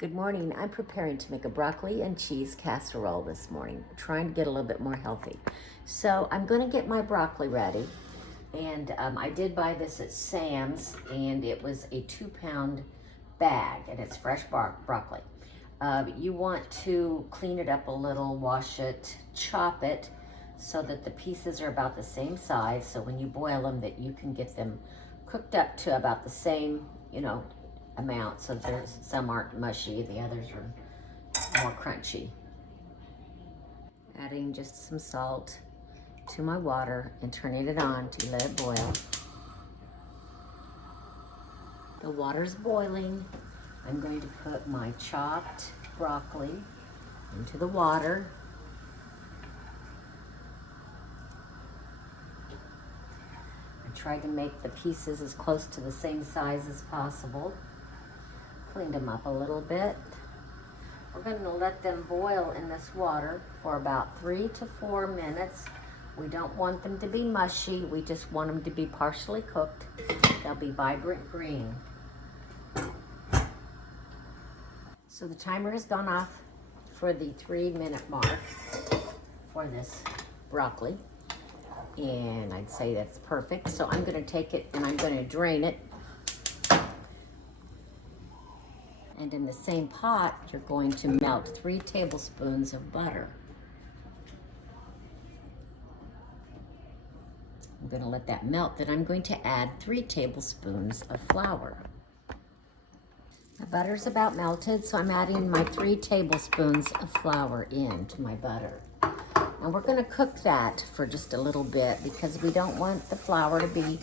Good morning. I'm preparing to make a broccoli and cheese casserole this morning. I'm trying to get a little bit more healthy. So I'm going to get my broccoli ready. And I did buy this at Sam's, and it was a 2-pound bag, and it's fresh broccoli. You want to clean it up a little, wash it, chop it, so that the pieces are about the same size, so when you boil them that you can get them cooked up to about the same, amount, so there's some aren't mushy, the others are more crunchy. Adding just some salt to my water and turning it on to let it boil. The water's boiling. I'm going to put my chopped broccoli into the water. I tried to make the pieces as close to the same size as possible. Cleaned them up a little bit. We're going to let them boil in this water for about 3 to 4 minutes. We don't want them to be mushy. We just want them to be partially cooked. They'll be vibrant green. So the timer has gone off for the 3-minute mark for this broccoli. And I'd say that's perfect. So I'm going to take it and I'm going to drain it. And in the same pot, you're going to melt 3 tablespoons of butter. I'm going to let that melt. Then I'm going to add 3 tablespoons of flour. The butter's about melted, so I'm adding my 3 tablespoons of flour into my butter. And we're going to cook that for just a little bit because we don't want the flour to be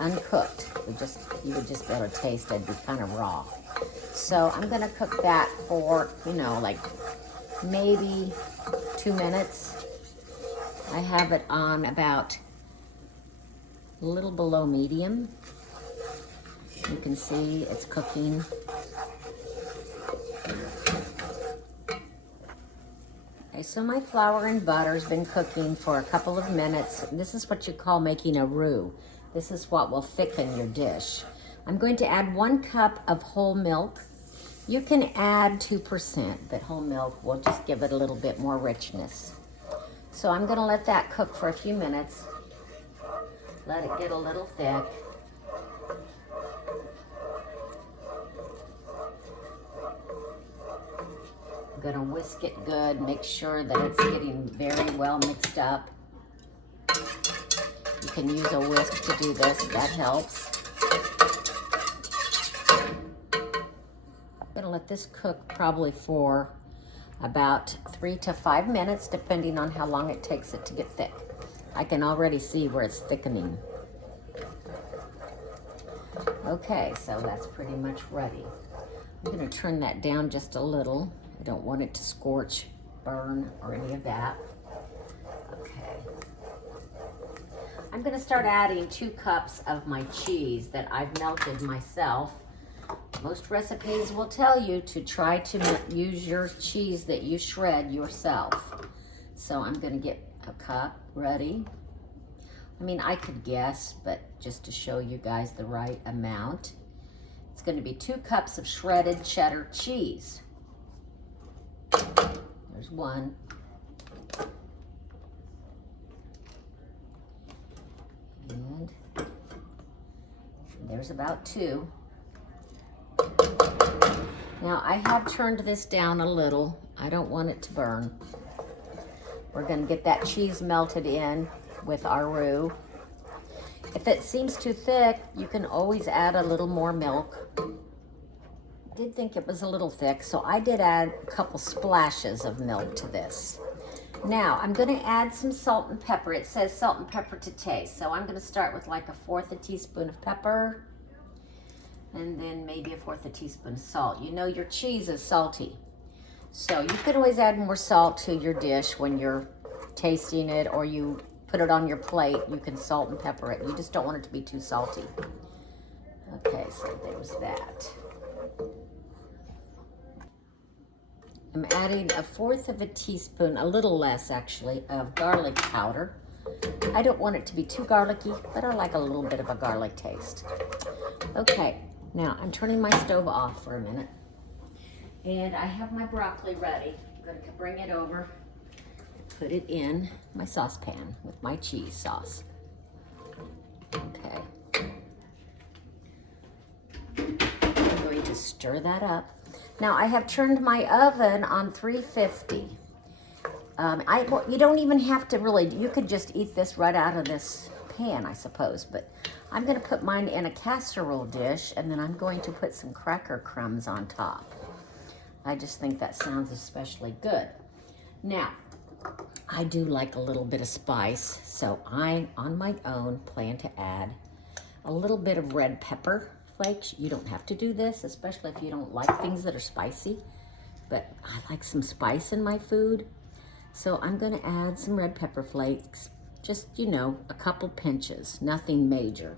uncooked. You would just be able to taste it. It'd be kind of raw. So I'm going to cook that for, like maybe 2 minutes. I have it on about a little below medium. You can see it's cooking. Okay, so my flour and butter's been cooking for a couple of minutes. This is what you call making a roux. This is what will thicken your dish. I'm going to add 1 cup of whole milk. You can add 2%, but whole milk will just give it a little bit more richness. So I'm going to let that cook for a few minutes. Let it get a little thick. I'm going to whisk it good, make sure that it's getting very well mixed up. You can use a whisk to do this, that helps. I'm gonna let this cook probably for about 3 to 5 minutes, depending on how long it takes it to get thick. I can already see where it's thickening. Okay, so that's pretty much ready. I'm gonna turn that down just a little. I don't want it to scorch, burn, or any of that. Okay. I'm gonna start adding 2 cups of my cheese that I've melted myself. Most recipes will tell you to try to use your cheese that you shred yourself. So I'm gonna get a cup ready. I mean, I could guess, but just to show you guys the right amount. It's gonna be 2 cups of shredded cheddar cheese. There's 1. And there's about 2. Now I have turned this down a little. I don't want it to burn. We're going to get that cheese melted in with our roux. If it seems too thick, you can always add a little more milk. I did think it was a little thick, so I did add a couple splashes of milk to this. Now I'm going to add some salt and pepper. It says salt and pepper to taste, so I'm going to start with like 1/4 teaspoon of pepper. And then maybe 1/4 teaspoon of salt. You know your cheese is salty. So you could always add more salt to your dish when you're tasting it, or you put it on your plate. You can salt and pepper it. You just don't want it to be too salty. Okay, so there's that. I'm adding 1/4 teaspoon, a little less actually, of garlic powder. I don't want it to be too garlicky, but I like a little bit of a garlic taste. Okay. Now, I'm turning my stove off for a minute. And I have my broccoli ready. I'm going to bring it over, put it in my saucepan with my cheese sauce. Okay. I'm going to stir that up. Now I have turned my oven on 350. You don't even have to really, you could just eat this right out of this pan, I suppose, but I'm going to put mine in a casserole dish, and then I'm going to put some cracker crumbs on top. I just think that sounds especially good. Now, I do like a little bit of spice, so I, on my own, plan to add a little bit of red pepper flakes. You don't have to do this, especially if you don't like things that are spicy, but I like some spice in my food. So I'm gonna add some red pepper flakes, just, you know, a couple pinches, nothing major.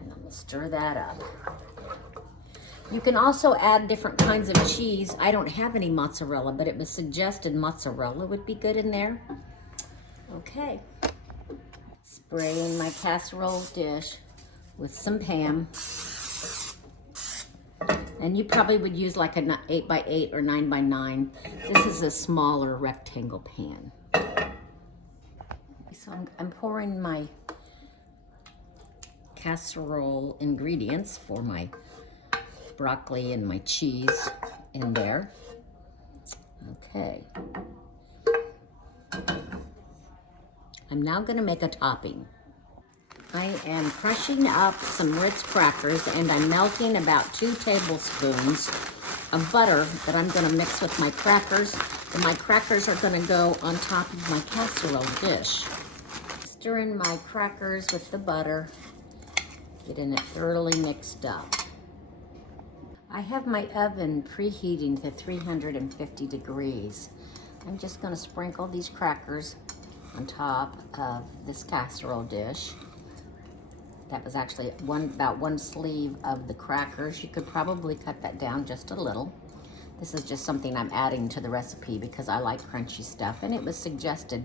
And I'm gonna stir that up. You can also add different kinds of cheese. I don't have any mozzarella, but it was suggested mozzarella would be good in there. Okay. Spraying my casserole dish with some Pam. And you probably would use like an 8x8 or 9x9. This is a smaller rectangle pan. So I'm pouring my casserole ingredients for my broccoli and my cheese in there. Okay. I'm now going to make a topping. I am crushing up some Ritz crackers, and I'm melting about 2 tablespoons of butter that I'm going to mix with my crackers. And my crackers are going to go on top of my casserole dish. Stirring my crackers with the butter, getting it thoroughly mixed up. I have my oven preheating to 350 degrees. I'm just going to sprinkle these crackers on top of this casserole dish. That was actually about one sleeve of the crackers. You could probably cut that down just a little. This is just something I'm adding to the recipe because I like crunchy stuff, and it was suggested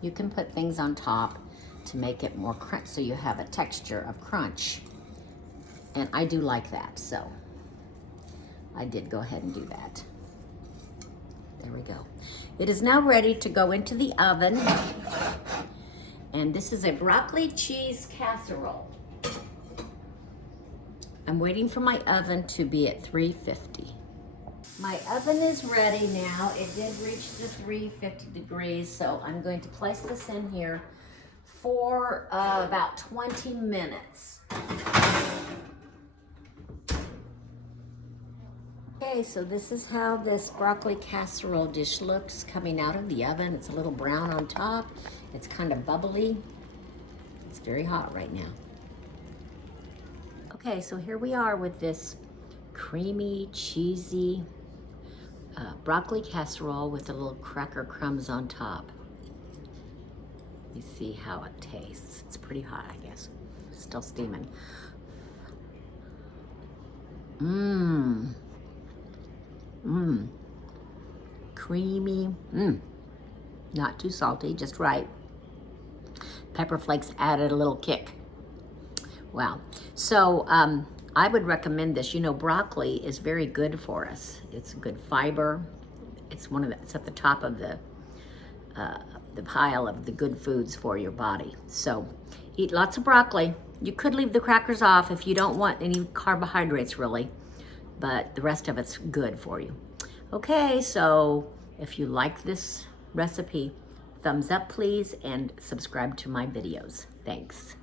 you can put things on top to make it more crunch, so you have a texture of crunch. And I do like that, so I did go ahead and do that. There we go. It is now ready to go into the oven. And this is a broccoli cheese casserole. I'm waiting for my oven to be at 350. My oven is ready now. It did reach the 350 degrees, so I'm going to place this in here for about 20 minutes. Okay, so this is how this broccoli casserole dish looks coming out of the oven. It's a little brown on top. It's kind of bubbly. It's very hot right now. Okay, so here we are with this creamy, cheesy broccoli casserole with the little cracker crumbs on top. Let me see how it tastes. It's pretty hot, I guess. It's still steaming. Mmm. Mmm. Creamy. Mmm. Not too salty, just right. Pepper flakes added a little kick. Wow. So I would recommend this. You know, broccoli is very good for us. It's good fiber. It's it's at the top of the pile of the good foods for your body. So eat lots of broccoli. You could leave the crackers off if you don't want any carbohydrates really, but the rest of it's good for you. Okay, so if you like this recipe, thumbs up please, and subscribe to my videos. Thanks.